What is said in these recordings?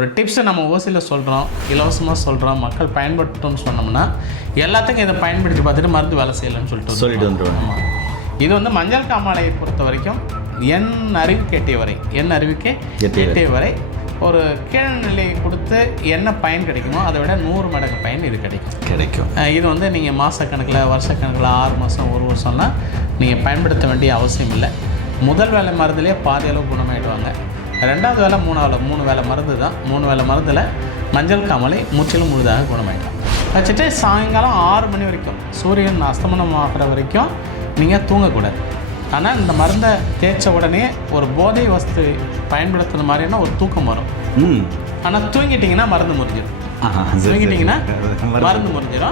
ஒரு டிப்ஸை நம்ம ஓசியில் சொல்கிறோம், இலவசமாக சொல்கிறோம், மக்கள் பயன்படுத்தணும்னு சொன்னோம்னா எல்லாத்துக்கும் இதை பயன்படுத்தி பார்த்துட்டு மருந்து வேலை செய்யலைன்னு சொல்லிட்டு வந்துடுவோம். இது வந்து மஞ்சள் காமாலையை பொறுத்த வரைக்கும் என் அறிவுக்கு எட்டிய வரை ஒரு கீழ்நிலையை கொடுத்து என்ன பயன் கிடைக்குமோ அதை விட 100 மடங்கு பயன் இது கிடைக்கும். இது வந்து நீங்கள் மாதக்கணக்கில், வருஷக்கணக்கில், 6 மாதம், 1 வருஷம்லாம் நீங்கள் பயன்படுத்த வேண்டிய அவசியம் இல்லை. முதல் வேலை மருந்துலேயே பாதி அளவு குணமாயிடுவாங்க. 2வது வேலை, 3 வேலை மருந்து தான். 3 வேலை மருந்தில் மஞ்சள் காமாலை முற்றிலும் முழுதாக குணமாயிடும். வச்சுட்டு சாயங்காலம் 6 மணி வரைக்கும், சூரியன் அஸ்தமனம் ஆகிற வரைக்கும் நீங்கள் தூங்கக்கூடாது. ஆனால் இந்த மருந்தை தேய்ச்ச உடனே ஒரு போதை வஸ்து பயன்படுத்துகிற மாதிரினா ஒரு தூக்கம் வரும். ஆனால் தூங்கிட்டிங்கன்னா மருந்து முறிஞ்சிடும்.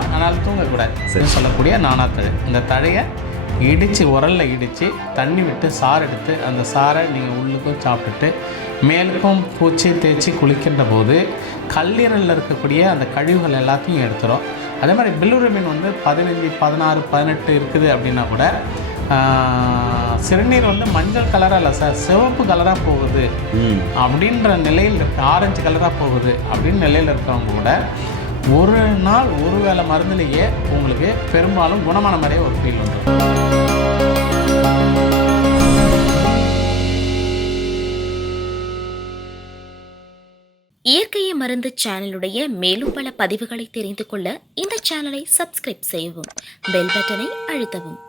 அதனால் தூங்கக்கூடாது. சொல்லக்கூடிய நானாத்தழை, இந்த தழையை உரலில் இடித்து தண்ணி விட்டு சாறு எடுத்து அந்த சாரை நீங்கள் உள்ளுக்கும் சாப்பிட்டுட்டு மேலுக்கும் பூச்சி தேய்ச்சி குளிக்கின்ற போது கல்லீரலில் இருக்கக்கூடிய அந்த கழிவுகள் எல்லாத்தையும் எடுத்துரும். அதே மாதிரி பில்லுரிமின் வந்து 15, 16, 18 இருக்குது அப்படின்னா கூட சிறுநீர் வந்து மஞ்சள் கலராக இல்லை சார், சிவப்பு கலராக போகுது அப்படின்ற நிலையில் ஆரஞ்சு கலராக போகுது அப்படின்னு நிலையில் இருக்கிறவங்க கூட ஒரு நாள் ஒரு வேளை மருந்துலேயே உங்களுக்கு பெரும்பாலும் குணமான மாதிரியே ஒரு ஃபீல் வந்துடும். இயற்கையை மருந்து சேனலுடைய மேலும் பல பதிவுகளை தெரிந்து கொள்ள இந்த சேனலை சப்ஸ்கிரைப் செய்யவும், பெல் பட்டனை அழுத்தவும்.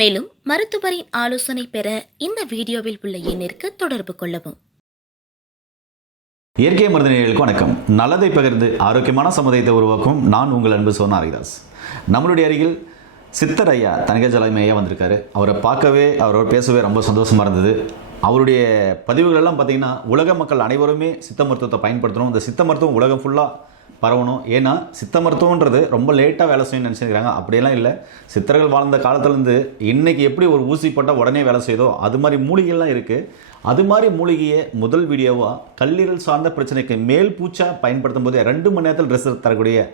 மேலும் மருத்துவரின் ஆலோசனை பெற இந்த வீடியோவில் உள்ள எண்ணிற்கு தொடர்பு கொள்ளவும். இயற்கை மருந்து நேயர்களுக்கு வணக்கம். நல்லதை பகிர்ந்து ஆரோக்கியமான சமுதாயத்தை உருவாக்கும் நான் உங்கள் அன்பு சோனா ஹரிதாஸ். நம்மளுடைய அருகில் சித்தர் ஐயா தனகேஜலாய்மை ஐயா வந்திருக்காரு. அவரை பார்க்கவே, அவரோட பேசவே ரொம்ப சந்தோஷமாக இருந்தது. அவருடைய பதிவுகளெல்லாம் பார்த்திங்கன்னா உலக மக்கள் அனைவருமே சித்த மருத்துவத்தை பயன்படுத்தணும், இந்த சித்த மருத்துவம் உலகம் ஃபுல்லாக பரவணும். ஏன்னா சித்த மருத்துவன்றது ரொம்ப லேட்டாக வேலை செய்யணும்னு நினச்சிருக்கிறாங்க. அப்படியெல்லாம் இல்லை. சித்தர்கள் வாழ்ந்த காலத்துலேருந்து இன்றைக்கி எப்படி ஒரு ஊசி போட்டால் உடனே வேலை செய்தோ அது மாதிரி மூலிகைலாம் இருக்குது. அது மாதிரி மூலிகையை முதல் வீடியோவாக கல்லீரல் சார்ந்த பிரச்சனைக்கு மேல் பூச்சா பயன்படுத்தும் போது 2 மணி நேரத்தில் ரிசல்ட் தரக்கூடிய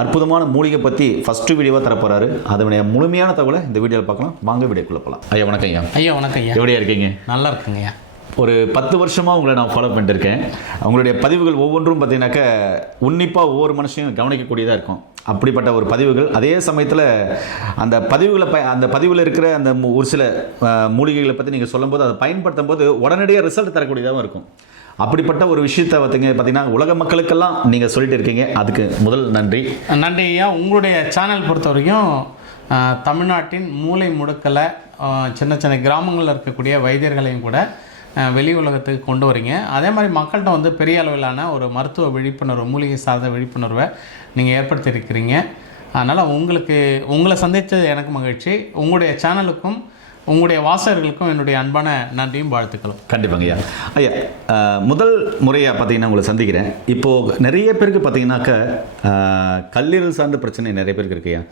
அற்புதமான மூலிகை பற்றி ஃபஸ்ட்டு வீடியோவாக தரப்போகிறாரு. அதனுடைய முழுமையான தகவலை இந்த வீடியோவில் பார்க்கலாம். வாங்க வீடியோக்குள்ளே போகலாம். ஐயா வணக்கம் ஐயா. ஐயா வணக்கம் ஐயா. எப்படியா இருக்கீங்க? நல்லா இருக்குங்க ஐயா. ஒரு 10 வருஷமாக உங்களை நான் ஃபாலோ பண்ணிட்டு இருக்கேன். உங்களுடைய பதிவுகள் ஒவ்வொன்றும் பார்த்தீங்கன்னாக்கா உன்னிப்பாக ஒவ்வொரு மனுஷனையும் கவனிக்கக்கூடியதாக இருக்கும். அப்படிப்பட்ட ஒரு பதிவுகள். அதே சமயத்தில் அந்த பதிவுகளை அந்த பதிவில் இருக்கிற அந்த ஒரு சில மூலிகைகளை பற்றி நீங்கள் சொல்லும்போது அதை பயன்படுத்தும் போது உடனடியாக ரிசல்ட் தரக்கூடியதாகவும் இருக்கும். அப்படிப்பட்ட ஒரு விஷயத்தை பார்த்தீங்கன்னா உலக மக்களுக்கெல்லாம் நீங்கள் சொல்லிட்டு இருக்கீங்க. அதுக்கு முதல் நன்றி. நன்றி ஐயா. உங்களுடைய சேனல் பொறுத்த வரைக்கும் தமிழ்நாட்டின் மூலை முடுக்கலை சின்ன சின்ன கிராமங்களில் இருக்கக்கூடிய வைத்தியர்களையும் கூட வெளி உலகத்துக்கு கொண்டு வரீங்க. அதே மாதிரி மக்கள்கிட்ட வந்து பெரிய அளவிலான ஒரு மருத்துவ விழிப்புணர்வு, மூலிகை சார்ந்த விழிப்புணர்வை நீங்கள் ஏற்படுத்தியிருக்கிறீங்க. அதனால் உங்களை சந்தித்தது எனக்கு மகிழ்ச்சி. உங்களுடைய சேனலுக்கும் உங்களுடைய வாசகர்களுக்கும் என்னுடைய அன்பான நன்றியும் வாழ்த்துக்களும். கண்டிப்பாங்க ஐயா. ஐயா முதல் முறையாக பார்த்தீங்கன்னா உங்களை சந்திக்கிறேன். இப்போது நிறைய பேருக்கு பார்த்தீங்கன்னாக்கா கல்லீரல் சார்ந்த பிரச்சனை நிறைய பேருக்கு இருக்கு ஐயா.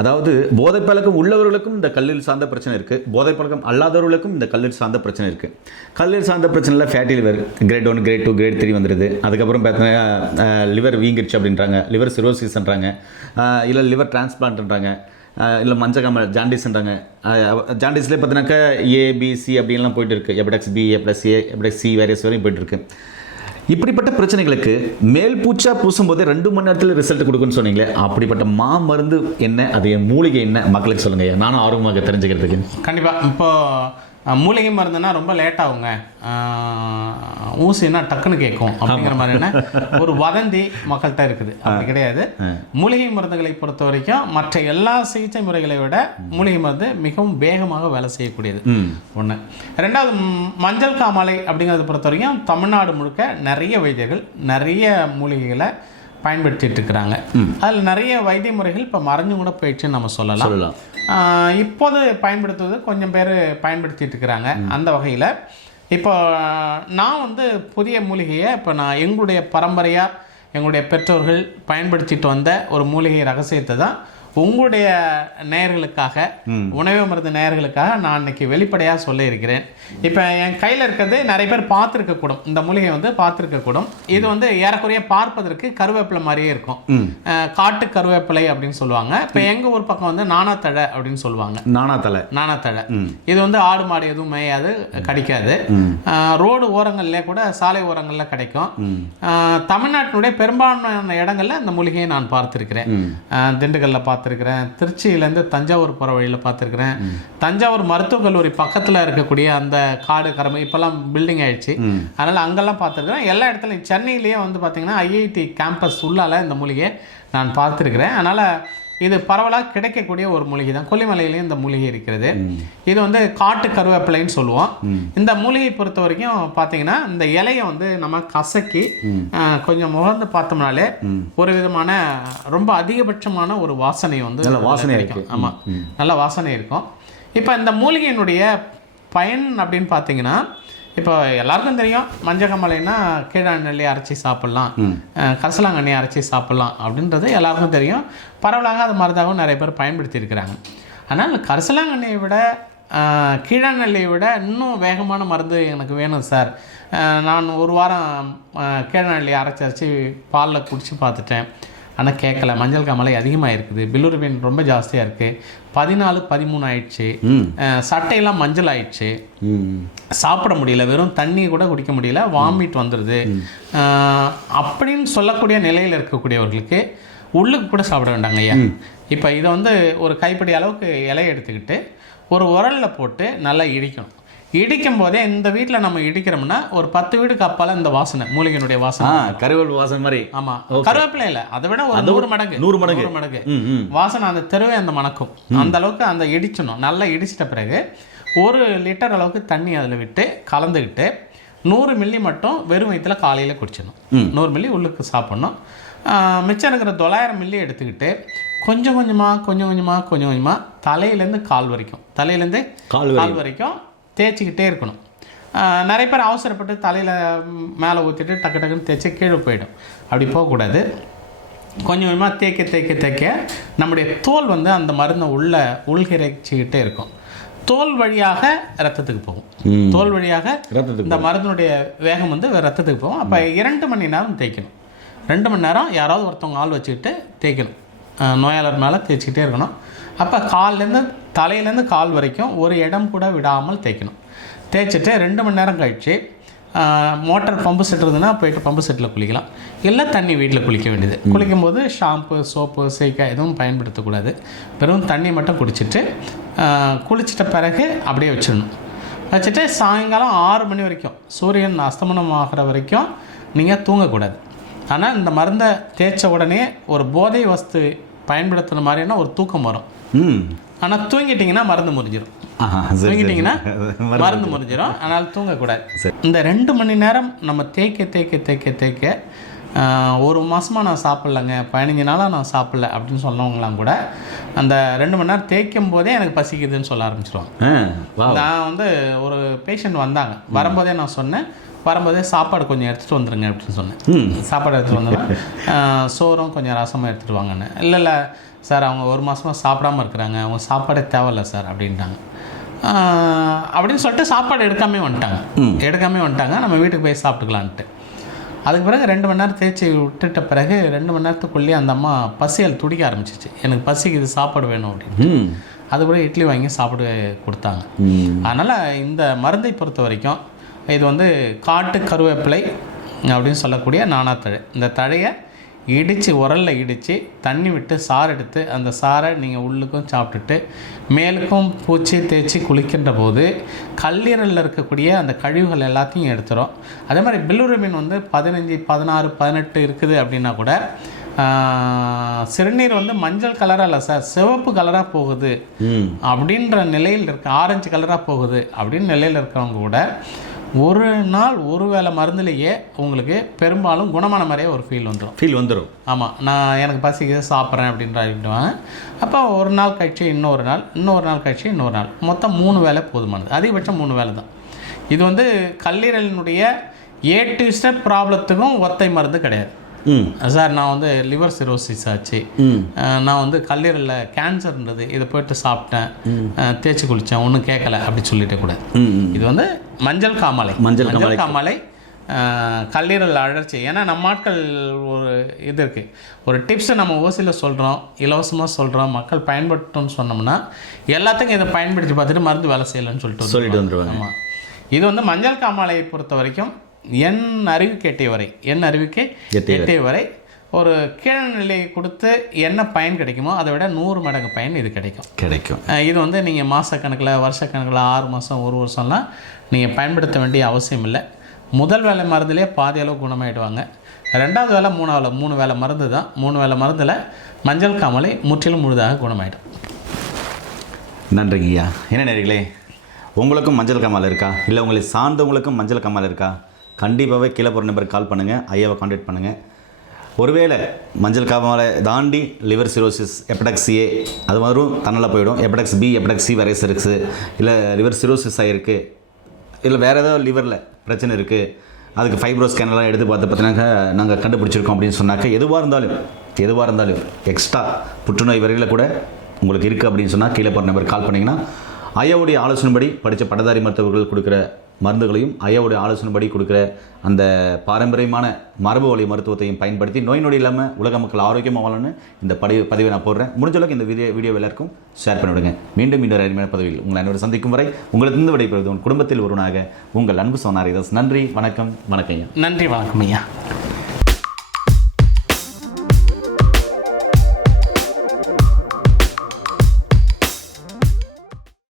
அதாவது போதைப்பழக்கம் உள்ளவர்களுக்கும் இந்த கல்லீரல் சார்ந்த பிரச்சனை இருக்குது, போதைப்பழக்கம் அல்லாதவர்களுக்கும் இந்த கல்லீரல் சார்ந்த பிரச்சனை இருக்குது. கல்லீரல் சார்ந்த பிரச்சனையில் fatty liver grade 1, grade 2, grade 3 வந்துடுது. அதுக்கப்புறம் பார்த்தீங்கன்னா லிவர் வீங்கிருச்சு அப்படின்றாங்க, லிவர் சிரோசிஸ்ன்றாங்க, இல்லை லிவர் டிரான்ஸ்பிளான்ட்ன்றாங்க, இல்லை மஞ்சக்காமல் ஜாண்டிஸ்ன்றாங்க. ஜாண்டிஸ்லேயே பார்த்தீங்கன்னாக்கா ஏபிசி அப்படின்லாம் போயிட்டு இருக்குது. எப்டெக்ஸ் பி, எப்டெக்ஸ் ஏ, எப்டெக்ஸ் சி வேரியஸ் வரையும் போயிட்டுருக்கு. இப்படிப்பட்ட பிரச்சனைகளுக்கு மேல் பூச்சா பூசும்போதே 2 மணி நேரத்தில் ரிசல்ட் கொடுக்குன்னு சொன்னீங்களே, அப்படிப்பட்ட மருந்து என்ன, அது மூலிகை என்ன மக்களுக்கு சொல்லுங்கள். நானும் ஆர்வமாக தெரிஞ்சுக்கிறதுக்கு. கண்டிப்பாக. இப்போ மூலிகை மருந்துன்னா ரொம்ப லேட் ஆகுங்க, ஊசின்னா டக்குன்னு கேட்கும் அப்படிங்கிற மாதிரியான ஒரு வதந்தி மக்கள்கிட்ட இருக்குது. அப்படி கிடையாது. மூலிகை மருந்துகளை பொறுத்த வரைக்கும் மற்ற எல்லா சிகிச்சை முறைகளை விட மூலிகை மருந்து மிகவும் வேகமாக வேலை செய்யக்கூடியது ஒன்று. 2வது, மஞ்சள் காமாலை அப்படிங்கிறத பொறுத்த வரைக்கும் தமிழ்நாடு முழுக்க நிறைய வைத்தியர்கள் நிறைய மூலிகைகளை பயன்படுத்திட்டு இருக்கிறாங்க. அதில் நிறைய வைத்திய முறைகள் இப்போ மறைஞ்சு கூட போயிடுச்சுன்னு நம்ம சொல்லலாம். இப்போது பயன்படுத்துவது கொஞ்சம் பேர் பயன்படுத்திட்டு இருக்கிறாங்க. அந்த வகையில் இப்போ நான் வந்து புதிய மூலிகையை இப்போ நான் எங்களுடைய பரம்பரையாக எங்களுடைய பெற்றோர்கள் பயன்படுத்திட்டு வந்த ஒரு மூலிகை ரகசியத்தை தான் உங்களுடைய நேயர்களுக்காக, உணவு மருந்து நேயர்களுக்காக நான் இன்னைக்கு வெளிப்படையாக சொல்ல இருக்கிறேன். இப்போ என் கையில் இருக்கிறது நிறைய பேர் பார்த்துருக்கக்கூடும், இந்த மூலிகை வந்து பார்த்துருக்கக்கூடும். இது வந்து ஏறக்குறைய பார்ப்பதற்கு கருவேப்பிலை மாதிரியே இருக்கும். காட்டு கருவேப்பிலை அப்படின்னு சொல்லுவாங்க. இப்போ எங்கள் ஊர் பக்கம் வந்து நாணாத்தழை அப்படின்னு சொல்லுவாங்க. நாணாத்தழை இது வந்து ஆடு மாடு எதுவும் மேயாது, கடிக்காது. ரோடு ஓரங்கள்ல கூட, சாலை ஓரங்களில் கிடைக்கும். தமிழ்நாட்டினுடைய பெரும்பாலான இடங்கள்ல இந்த மூலிகையை நான் பார்த்துருக்கிறேன். திண்டுக்கல்ல பார்த்துருக்கிறேன், திருச்சியிலேருந்து தஞ்சாவூர் போகிற வழியில் பார்த்துருக்கிறேன். தஞ்சாவூர் மருத்துவக் கல்லூரி பக்கத்தில் இருக்கக்கூடிய அந்த காடு கரம்பு இப்போல்லாம் பில்டிங் ஆயிடுச்சு, அதனால் அங்கெல்லாம் பார்த்துருக்குறேன். எல்லா இடத்துலையும் சென்னையிலேயே வந்து பார்த்திங்கன்னா ஐஐடி கேம்பஸ் உள்ளால இந்த மூலிகையை நான் பார்த்துருக்குறேன். அதனால் இது பரவலாக கிடைக்கக்கூடிய ஒரு மூலிகை தான். கொல்லிமலையிலையும் இந்த மூலிகை இருக்கிறது. இது வந்து காட்டு கருவேப்பிலைன்னு சொல்லுவோம். இந்த மூலிகை பொறுத்த வரைக்கும் பார்த்தீங்கன்னா இந்த இலையை வந்து நம்ம கசக்கி கொஞ்சம் முகர்ந்து பார்த்தோம்னாலே ஒரு விதமான ரொம்ப அதிகபட்சமான ஒரு வாசனை வந்து இருக்கும். ஆமாம், நல்ல வாசனை இருக்கும். இப்போ இந்த மூலிகையினுடைய பயன் அப்படின்னு பார்த்தீங்கன்னா, இப்போ எல்லாருக்கும் தெரியும் மஞ்சக்கமலைன்னா கீழாநெல்லி அரைச்சி சாப்பிட்லாம், கரிசலாங்கண்ணி அரைச்சி சாப்பிட்லாம் அப்படின்றது எல்லாருக்கும் தெரியும். பரவலாக அது மருந்தாகவும் நிறைய பேர் பயன்படுத்தி இருக்கிறாங்க. ஆனால் கரிசலாங்கண்ணியை விட, கீழாநெல்லியை விட இன்னும் வேகமான மருந்து எனக்கு வேணும் சார். நான் ஒரு வாரம் கீழாநெல்லி அரைச்சி பாலில் குடிச்சு பார்த்துட்டேன், ஆனால் கேட்கல. மஞ்சள் காமாலை அதிகமாக இருக்குது, பில்லுரிபின் ரொம்ப ஜாஸ்தியாக இருக்குது, 14-13 ஆயிடுச்சு, சட்டையெல்லாம் மஞ்சள் ஆயிடுச்சு, சாப்பிட முடியல, வெறும் தண்ணி கூட குடிக்க முடியல, வாமிட் வந்துடுது அப்படின்னு சொல்லக்கூடிய நிலையில் இருக்கக்கூடியவர்களுக்கு உள்ளுக்கு கூட சாப்பிட வேண்டாங்க ஐயா. இப்போ இதை வந்து ஒரு கைப்பிடி அளவுக்கு இலையை எடுத்துக்கிட்டு ஒரு உரலில் போட்டு நல்லா இடிக்கணும். இடிக்கும் போதே இந்த வீட்டில் நம்ம இடிக்கிறோம்னா ஒரு 10 வீடுக்கு அப்பால இந்த வாசனை, மூலிகையினுடைய வாசனை, கருவேப்பிலை வாசனை மாதிரி. ஆமாம், கருவேப்பிலை இல்லை, அதை விட ஒரு 100 மடங்கு வாசனை அந்த தெருவே அந்த மணக்கும். அந்த அளவுக்கு அந்த இடிச்சணும். நல்லா இடிச்சிட்ட பிறகு 1 லிட்டர் அளவுக்கு தண்ணி அதில் விட்டு கலந்துக்கிட்டு 100 மில்லி மட்டும் வெறும் வயிற்றில் காலையில் குடிச்சிடணும். 100 மில்லி உள்ளுக்கு சாப்பிட்ணும். மிச்சம் இருக்கிற 900 மில்லி எடுத்துக்கிட்டு கொஞ்சம் கொஞ்சமாக தலையிலேருந்து கால் வரைக்கும் தேய்ச்சிக்கிட்டே இருக்கணும். நிறைய பேர் அவசரப்பட்டு தலையில் மேலே ஊற்றிட்டு டக்கு டக்குன்னு தேய்ச்சி கீழே போயிடும். அப்படி போகக்கூடாது. கொஞ்சம் கொஞ்சமாக தேய்க்க நம்முடைய தோல் வந்து அந்த மருந்தை உள்கிறைச்சிக்கிட்டே இருக்கும். தோல் வழியாக ரத்தத்துக்கு போகும். தோல் வழியாக இந்த மருந்தினுடைய வேகம் வந்து ரத்தத்துக்கு போகும். அப்போ 2 மணி நேரம் தேய்க்கணும். 2 மணி நேரம் யாராவது ஒருத்தவங்க ஆள் வச்சுக்கிட்டு தேய்க்கணும். நோயாளர் மேலே தேய்ச்சிக்கிட்டே இருக்கணும். அப்போ தலையிலேருந்து கால் வரைக்கும் ஒரு இடம் கூட விடாமல் தேய்க்கணும். தேய்ச்சிட்டு 2 மணி நேரம் கழித்து மோட்டார் பம்பு செட் இருந்ததுன்னா போய்ட்டு பம்பு செட்டில் குளிக்கலாம். இல்லை தண்ணி வீட்டில் குளிக்க வேண்டியது. குளிக்கும்போது ஷாம்பு, சோப்பு, சீக்காய் எதுவும் பயன்படுத்தக்கூடாது. வெறும் தண்ணி மட்டும் குளிச்சிட்ட பிறகு அப்படியே வச்சுட்டு சாயங்காலம் 6 மணி வரைக்கும், சூரியன் அஸ்தமனம் ஆகிற வரைக்கும் நீங்கள் தூங்கக்கூடாது. ஆனால் இந்த மருந்தை தேய்ச்ச உடனே ஒரு போதை வஸ்து பயன்படுத்துகிற மாதிரியான ஒரு தூக்கம் வரும். ஆனால் தூங்கிட்டிங்கன்னா மருந்து முறிஞ்சிடும். அதனால் தூங்கக்கூடாது. இந்த 2 மணி நேரம் நம்ம தேய்க்க 1 மாதமாக நான் சாப்பிட்லங்க, 15 நாளாக நான் சாப்பிட்ல அப்படின்னு சொன்னவங்களாம் கூட அந்த 2 மணி நேரம் தேய்க்கும் போதே எனக்கு பசிக்குதுன்னு சொல்ல ஆரம்பிச்சிருவாங்க. நான் வந்து ஒரு பேஷண்ட் வந்தாங்க, வரும்போதே நான் சொன்னேன், வரும்போதே சாப்பாடு கொஞ்சம் எடுத்துகிட்டு வந்துடுங்க அப்படின்னு சொன்னேன். சாப்பாடு எடுத்துகிட்டு வந்துடுவேன், சோறும் கொஞ்சம் ரசமும் எடுத்துகிட்டு வாங்கன்னு. இல்லை சார், அவங்க 1 மாதமாக சாப்பிடாமல் இருக்கிறாங்க, அவங்க சாப்பாடே தேவையில்லை சார் அப்படின்ட்டாங்க. அப்படின்னு சொல்லிட்டு சாப்பாடு எடுக்காமே வந்துட்டாங்க. நம்ம வீட்டுக்கு போய் சாப்பிட்டுக்கலான்ட்டு. அதுக்கு பிறகு 2 மணி நேரம் தேய்ச்சி விட்டுட்ட பிறகு 2 மணி நேரத்துக்குள்ளேயே அந்த அம்மா பசியால் துடிக்க ஆரம்பிச்சிச்சு. எனக்கு பசிக்கு இது சாப்பாடு வேணும் அப்படின்னு. அது கூட இட்லி வாங்கி சாப்பிட கொடுத்தாங்க. அதனால் இந்த மருந்தை பொறுத்த வரைக்கும் இது வந்து காட்டு கருவேப்பிலை அப்படின்னு சொல்லக்கூடிய நாணாத்தழை. இந்த தழையை உரலில் இடித்து தண்ணி விட்டு சாறு எடுத்து அந்த சாறை நீங்கள் உள்ளுக்கும் சாப்பிட்டுட்டு மேலுக்கும் பூச்சி தேய்ச்சி குளிக்கின்ற போது கல்லீரலில் இருக்கக்கூடிய அந்த கழிவுகள் எல்லாத்தையும் எடுத்துரும். அதே மாதிரி பில்லுரிபின் வந்து 15, 16, 18 இருக்குது அப்படின்னா கூட சிறுநீர் வந்து மஞ்சள் கலராக இல்லை சார், சிவப்பு கலராக போகுது அப்படின்ற நிலையில் ஆரஞ்சு கலராக போகுது அப்படின்னு நிலையில் இருக்கிறவங்க கூட ஒரு நாள் ஒரு வேளை மருந்துலேயே உங்களுக்கு பெரும்பாலும் குணமான மாதிரியே ஒரு ஃபீல் வந்துடும். ஆமாம், நான் எனக்கு பசிக்குது சாப்பிட்றேன் அப்படின்றாங்க. அப்போ ஒரு நாள் கழிச்சு இன்னொரு நாள் கழிச்சு இன்னொரு நாள், மொத்தம் 3 வேளை போதுமானது. அதிகபட்சம் 3 வேளை தான். இது வந்து கல்லீரலினுடைய A to Z ப்ராப்ளத்துக்கும் ஒத்தை மருந்து கிடையாது. சார் நான் வந்து லிவர் சிரோசிஸ் ஆச்சு, நான் வந்து கல்லீரலில் கேன்சர்ன்றது இதை போயிட்டு சாப்பிட்டேன், தேய்ச்சி குளித்தேன், ஒன்றும் கேட்கல அப்படி சொல்லிட்டு கூடாது. இது வந்து மஞ்சள் காமாலை கல்லீரல் அழற்சி. ஏன்னா நம்ம ஆட்கள் ஒரு இது இருக்குது, ஒரு டிப்ஸை நம்ம ஓசியில் சொல்கிறோம், இலவசமாக சொல்கிறோம், மக்கள் பயன்படுத்தணும்னு சொன்னோம்னா எல்லாத்துக்கும் இதை பயன்படுத்தி பார்த்துட்டு மருந்து வேலை செய்யலைன்னு சொல்லிட்டு வந்துடுவாங்க. ஆமாம், இது வந்து மஞ்சள் காமாலையை பொறுத்த வரைக்கும் என் அறிவுக்கு எட்டிய வரை ஒரு கீழ்நிலையை கொடுத்து என்ன பயன் கிடைக்குமோ அதை விட 100 மடங்கு பயன் இது கிடைக்கும். இது வந்து நீங்கள் மாதக்கணக்கில், வருஷக்கணக்கில், 6 மாதம், 1 வருஷம்லாம் நீங்கள் பயன்படுத்த வேண்டிய அவசியம் இல்லை. முதல் வேலை மருந்துலேயே பாதி அளவு குணமாயிடுவாங்க. 2வது வேலை, 3 வேலை மருந்து தான். 3 வேலை மருந்தில் மஞ்சள் காமாலை முற்றிலும் முழுதாக குணமாயிடும். நன்றிங்க ஐயா. என்ன நேயர்களே, உங்களுக்கும் மஞ்சள் காமாலை இருக்கா, இல்லை உங்களை சார்ந்தவங்களுக்கும் மஞ்சள் காமாலை இருக்கா? கண்டிப்பாகவே கீழே போகிற நம்பருக்கு கால் பண்ணுங்கள், ஐயாவை கான்டாக்ட் பண்ணுங்கள். ஒருவேளை மஞ்சள் காமாலை தாண்டி லிவர் சிரோசிஸ், ஹெப்படைட்டிஸ் ஏ அது மாதிரியும் தன்னால் போயிடும். Hepatitis B, hepatitis C virus இருக்குது, இல்லை லிவர் சிரோசிஸ் ஆகிருக்கு, இல்லை வேறு ஏதாவது லிவரில் பிரச்சனை இருக்குது, அதுக்கு ஃபைப்ரோ ஸ்கேனெல்லாம் எடுத்து பார்த்தீங்கன்னாக்கா நாங்கள் கண்டுபிடிச்சிருக்கோம் அப்படின்னு சொன்னாக்க எதுவாக இருந்தாலும் எக்ஸ்ட்ரா புற்றுநோய் வரையில் கூட உங்களுக்கு இருக்குது அப்படின்னு சொன்னால் கீழே போகிற நம்பருக்கு கால் பண்ணிங்கன்னா ஐயாவுடைய ஆலோசனைப்படி படித்த பட்டதாரி மருத்துவர்கள் கொடுக்குற மருந்துகளையும் ஐயாவுடைய ஆலோசனைப்படி கொடுக்குற அந்த பாரம்பரியமான மரபு வழி மருத்துவத்தையும் பயன்படுத்தி நோய் நொடி இல்லாமல் உலக மக்கள் ஆரோக்கியமாக வாழணும்னு இந்த பதிவை நான் போடுறேன். முடிஞ்ச அளவுக்கு இந்த வீடியோ எல்லாருக்கும் ஷேர் பண்ணிவிடுங்க. மீண்டும் இன்னொரு அருமையான பதவியில் உங்களை அனைவரும் சந்திக்கும் வரை உங்களிடமிருந்து விடைபெறுவது குடும்பத்தில் ஒருவனாக உங்கள் அன்பு சோனாரிதாஸ். நன்றி, வணக்கம். ஐயா. நன்றி, வணக்கம் ஐயா.